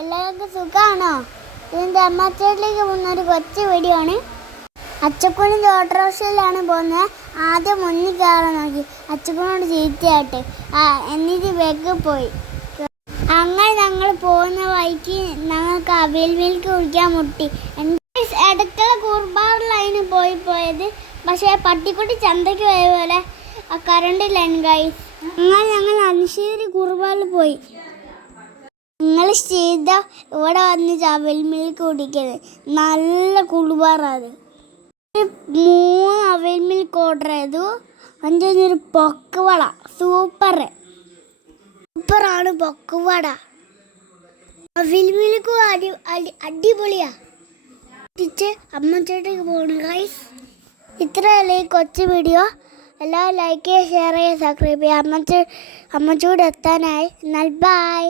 എല്ലാവർക്കും സുഖമാണോ? ഇതിൻ്റെ അമ്മച്ചേട്ടിലേക്ക് പോകുന്ന ഒരു കൊച്ചു വീഡിയോ ആണ്. അച്ചക്കുണിൻ്റെ ഓട്ടോറിക്ഷയിലാണ് പോകുന്നത്. ആദ്യം മുന്നിൽ കയറാൻ നോക്കി അച്ചക്കുനോട് ചീത്തയായിട്ട് എന്നിട്ട് വെക്ക് പോയി. അങ്ങനെ ഞങ്ങൾ പോകുന്ന വഴിക്ക് ഞങ്ങൾക്ക് അവിൽ മിൽക്ക് കുടിക്കാൻ മുട്ടി. ഇടയ്ക്കുള്ള കുർബാറിലാണ് പോയത്. പക്ഷേ പട്ടിക്കുട്ടി ചന്തയ്ക്ക് പോയ പോലെ കറണ്ടില്ല ഗൈസ്. അങ്ങനെ ഞങ്ങൾ അനിശ്ചിത കുർബാറിൽ പോയി. നിങ്ങൾ ചെയ്ത ഇവിടെ വന്ന് അവിൽ മിൽക്ക് കുടിക്കുന്നത് നല്ല കുളിബാറാണ്. 3 അവിൽ മിൽക്ക് ഓർഡർ ചെയ്തു. 5 പൊക്കുവട. സൂപ്പറാണ് പൊക്കുവട. അവിൽ മിൽക്ക് അടിപൊളിയാ. അമ്മച്ചേട്ടേക്ക് പോകണം ഗൈസ്. ഇത്രയല്ലേ ഈ കൊച്ചു വീഡിയോ. എല്ലാവരും ലൈക്ക് ചെയ്യുക, ഷെയർ ചെയ്യുക, സബ്സ്ക്രൈബ് ചെയ്യുക. അമ്മച്ചൂട് എത്താനായി. എന്നാൽ ബൈ.